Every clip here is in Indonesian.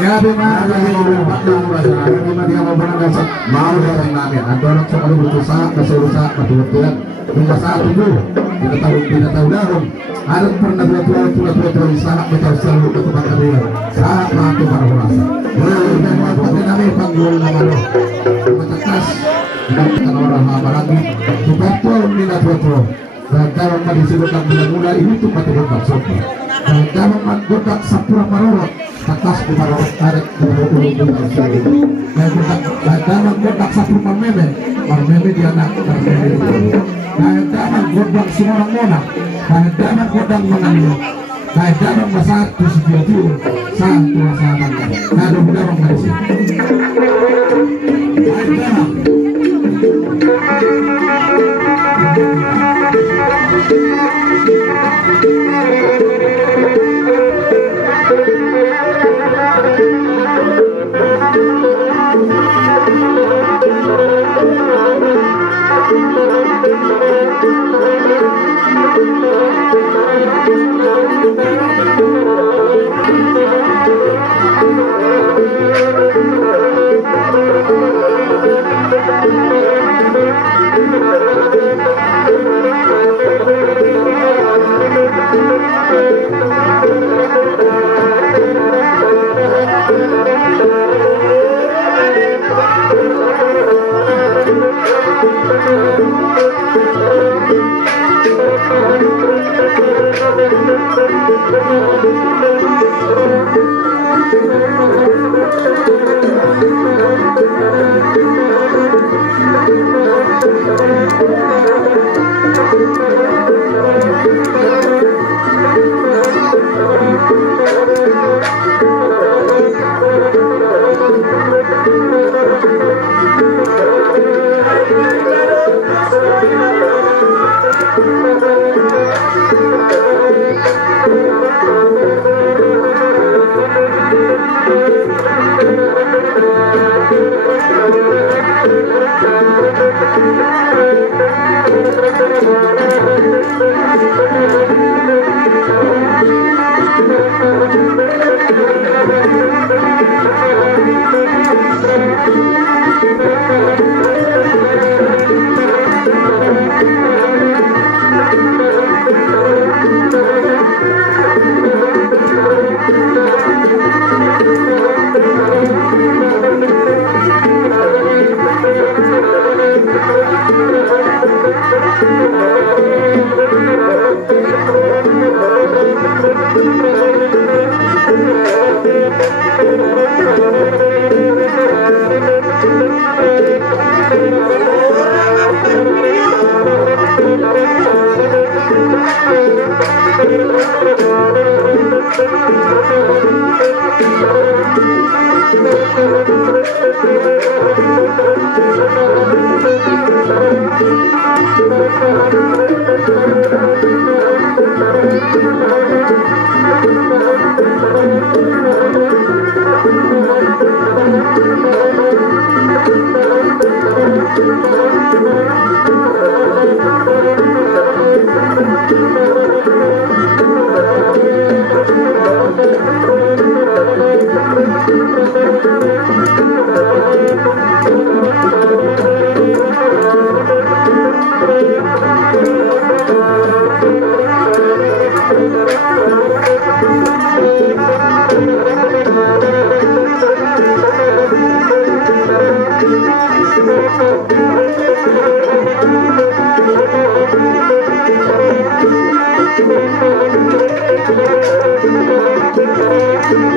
Grabe mga mau dari namin ang dorong sa kalubutusa kasurusa matulog-tulog yung sa tubo pinataw daron aron pernah dua sa betul selalu itu bakal sa mga parahurasa dan mga namin panggul na malo matakas ng orang marami tubatol nila tuwa dan kalau disebut ang mula ini tuh patulog maksud dan kalau maggodak sa pura marurot takas di marurot tarik dan kalau maggodak sa pura marmeme dia nak marmeme dan kalau maggodak semua mona dan kalau maggodak menanyo dan kalau masak di situ satu sama kalau darong masih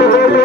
Thank you.